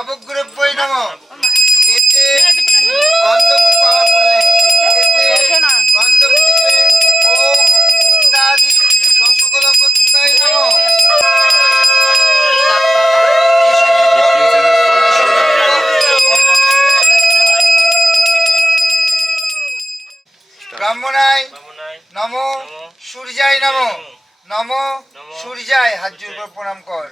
নবগ্রহ্যই নম এতে গন্ধপুষ্প আবার বললেন এতে গন্ধপুষ্পে ও ইন্দাদি দশকল প্রত্যয় নম ব্রাহ্মণায় নম সূর্যায় নম নম সূর্যায় হাত জোর প্রণাম কর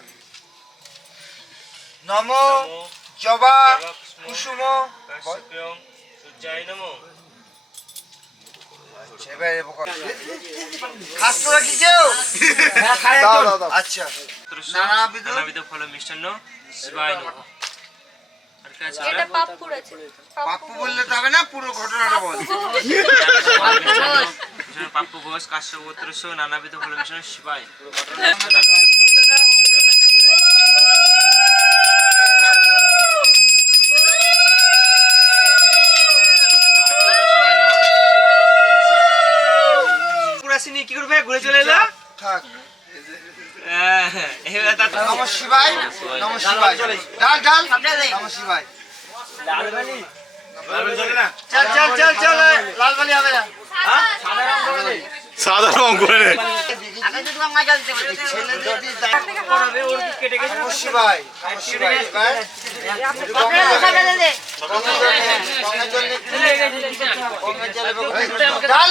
দাও দাও দাও। আচ্ছা। নানাবিধ। নানাবিধ ফল মিষ্টান্ন। নমঃ। এটা পাপ্পুর আছে। পাপ্পু বললে তো হবে না পুরো ঘটনাটা বল। পাপ্পু ঘোষ। নানাবিধ ফল মিষ্টান্ন শিবায়। পুরাসিনী কি করবে ঘুরে চলে এলো থাক হ্যাঁ, নম নম ডাল ডাল নম শিবায় চল চল চল চল লাল হবে না সাদা রং করে নে। ছেলেদের দিয়ে দান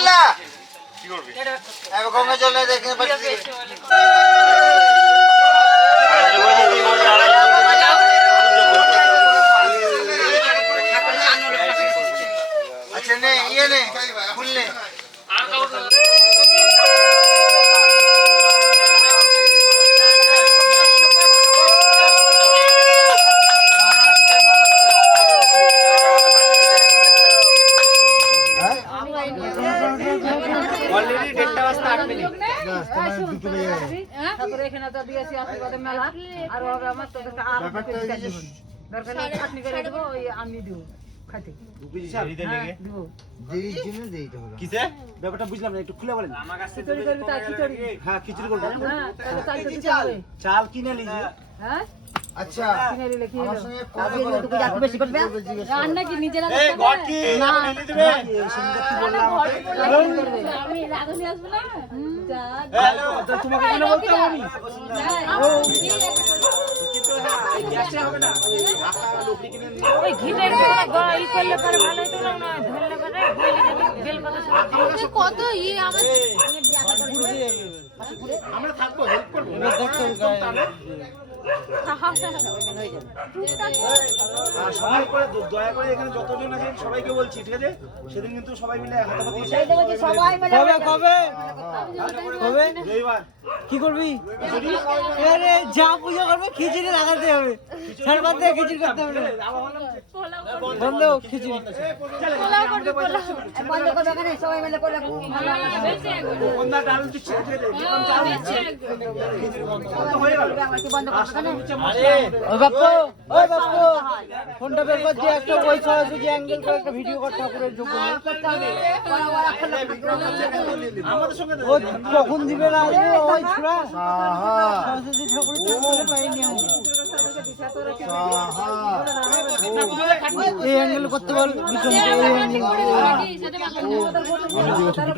করাবে। এবার গঙ্গা জলে- গঙ্গা জলে- গঙ্গা জলে গঙ্গা জলে ভগবান- ডাল না। এবার গঙ্গা জলে দেখে পাচ্ছি আচ্ছা নে ইয়ে নে ফুল নে তারপরে এখানে তো দিয়েছি আশীর্বাদের মেলা আর হবে আমার দরকার নেই চাটনি করে দেবো ওই আমি দেবো খাইতে হ্যাঁ, দেবো দেরির জন্য দেরিতে হলো কিসে ব্যাপারটা বুঝলাম না একটু খুলে বলেন খিচুড়ি করবি তাই খিচুড়ি হ্যাঁ খিচুড়ি করব হ্যাঁ তাহলে চাল কিনে হ্যাঁ আচ্ছা কিনে নিলে কি আমার সঙ্গে কথা বলো বেশি করবে রান্না কি নিজেরা এই ঘট কি না। নিয়ে দিবে এই সঙ্গে কি বললাম আমি রাধুনি আসব না যা হ্যাঁ, তোমাকে কেন বলতে হবে আমি ওই ঘিটের ই করলে পরে ভালো হতো না ধরলে পরে বেল পাতা কত আমার আমরা থাকব হেল্প করব। সবাই করে দ- দয়া করে এখানে যতজন আছেন সবাইকে বলছি ঠিক আছে? সেদিন কিন্তু সবাই মিলে হাতাপাতি কবে? কবে? কবে কি করবি? আরে যা পুজো করবে খিচুড়ি লাগাতে হবে। ছাড় বাদ দিয়ে খিচুড়ি করতে হবে। বন্ধ খিচুড়ি। সবাই বাপ্পু ফোনটা বের করছি একটা ওই ছড়াছড়ি অ্যাঙ্গেল করে একটা ভিডিও কর ঠাকুরের জন্য আমাদের সঙ্গে ও কখন দিবে না ওই ছোড়া সরস্বতী ঠাকুরের পাইনি এই অ্যাঙ্গেল করতে বল বিক্রমকে এই অ্যাঙ্গেল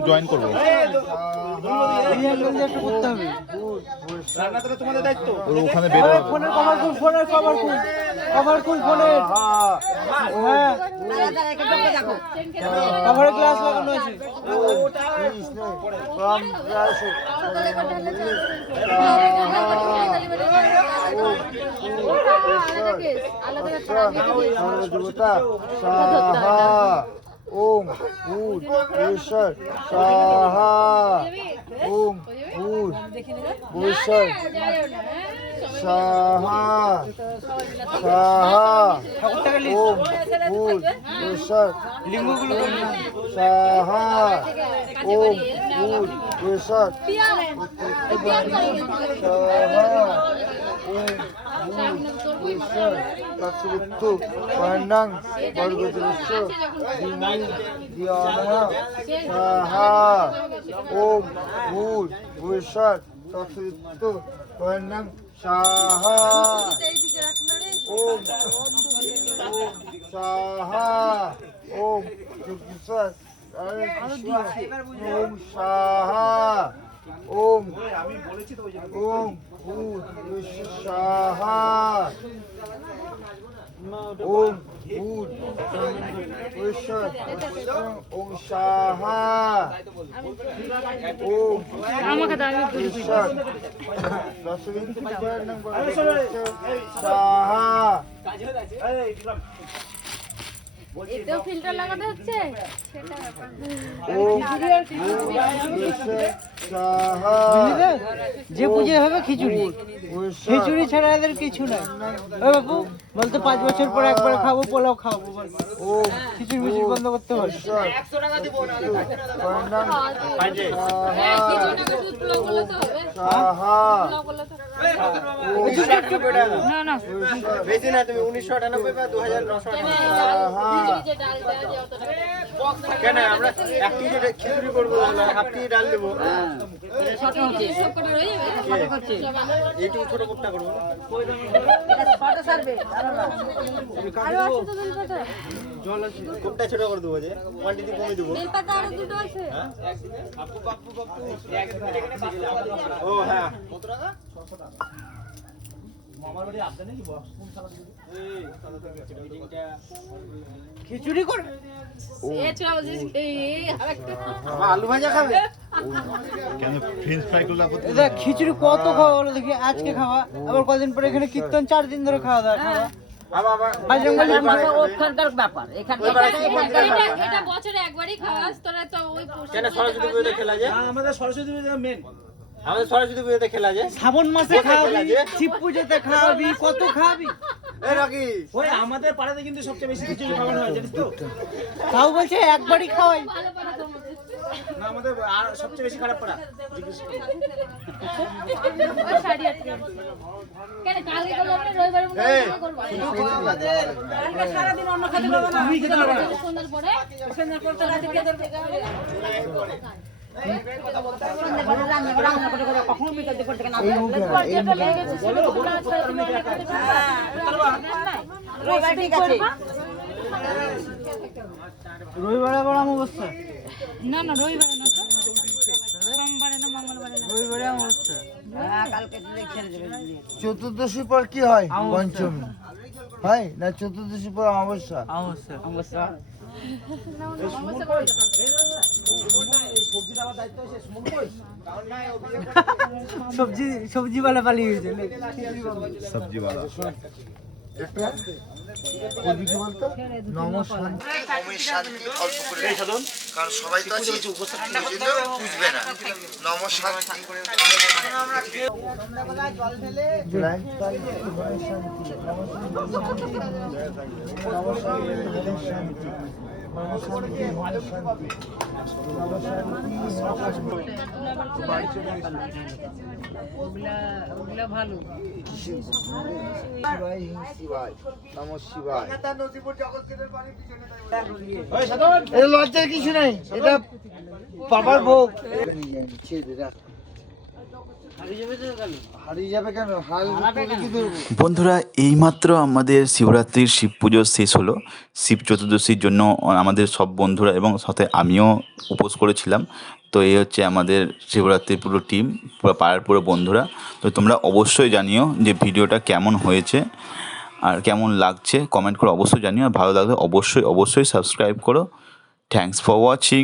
জয়েন করব এই অ্যাঙ্গেল দিয়ে একটু করতে হবে রান্না তোমাদের দায়িত্ব ওখানে বের ফোনের কভার খুল ফোনের কভার খুল কভার খুল ফোনের হ্যাঁ। কভারে গ্লাস লাগানো আছে। ওম ভূত ঈশ্বর সাহা ওম ভূত ঈশ্বর সাহা সাহা ওম ভূত ঈশ্বর লিঙ্গগুলো সাহা ওম ভূত ঈশ্বর সাহা ওম ভূত ঈশ্বর তৎসবিত্তু বর্ণং বর্গদৃশ্য দিনি দিয়ানা সাহা সাহা। ওম। সাহা। ওম। ওম সাহা। ওম। ওম সাহা। ওম ভূত ঈশ্বর ওম সাহা ওম আমাকে দাও আমি সাহা এতেও ফিল্টার লাগাতে হচ্ছে? যে পুজো হবে খিচুড়ি। খিচুড়ি ছাড়া এদের কিছু নাই। ও বাবু বলতো পাঁচ বছর পরে একবার খাব পোলাও খাব ও খিচুড়ি মিচুড়ি বন্ধ করতে হ্যাঁ হবে। না না। বেশি না তুমি উনিশশো আটানব্বই বা দু হাজার নশো কেন আমরা এক কেজি খিচুড়ি করব হাফ কেজি ডাল দেবো। এইটুকু করে দেবো যে কোয়ান্টিটি কমে দেবো। আছে ও হ্যাঁ। খিচুড়ি কর এ চল এই আরেকটা। আলু ভাজা খাবে? কেন ফ্রেঞ্চ ফ্রাই গুলো আপত্তি খিচুড়ি কত খাওয়া বলো দেখি আজকে খাওয়া আবার কদিন পরে এখানে কীর্তন চার দিন ধরে খাওয়া দাওয়া খাওয়া। সরস্বতী আমাদের সরস্বতী পুজো মেন আমাদের সরস্বতী পুজোতে খেলা যায় শ্রাবণ মাসে খাওয়াবি শিব পুজোতে খাওয়াবি কত খাওয়াবি? এই রাকি। ওই আমাদের পাড়াতে কিন্তু সবচেয়ে বেশি খিচুড়ি খাওয়ানো হয় জানিস তো? তাও বলছে একবারই খাওয়াই। না আমাদের আর সবচেয়ে বেশি খারাপ পাড়া সারাদিন অন্য খেতে পারবে না। রবিবার আবার না না রবিবারে না তো সোমবারে না মঙ্গলবারে না রবিবারে অমাবস্যা চতুর্দশী পর কি হয়? পঞ্চমী। হয় না চতুর্দশী পর অমাবস্যা। অমাবস্যা। সবজি সবজিওয়ালা পালিয়ে গেছে। লে। সবজি বালা করবি কি বলতো নম শান্তি ওমের শান্তি অল্প করে কারণ সবাই তো আছে পুজলেও বুঝবে না। নম লজ্জার কিছু নেই এটা বাবার ভোগ হারিয়ে যাবে কেন হাল কি ধরবো বন্ধুরা এইমাত্র আমাদের শিবরাত্রির শিব পুজো শেষ হলো। শিব চতুর্দশীর জন্য আমাদের সব বন্ধুরা এবং সাথে আমিও উপোস করেছিলাম। তো এই হচ্ছে আমাদের শিবরাত্রির পুরো টিম পুরো পাড়ার পুরো বন্ধুরা। তো তোমরা অবশ্যই জানিও যে ভিডিওটা কেমন হয়েছে আর কেমন লাগছে। কমেন্ট করে অবশ্যই জানিও। আর ভালো লাগলে অবশ্যই অবশ্যই সাবস্ক্রাইব করো। Thanks for watching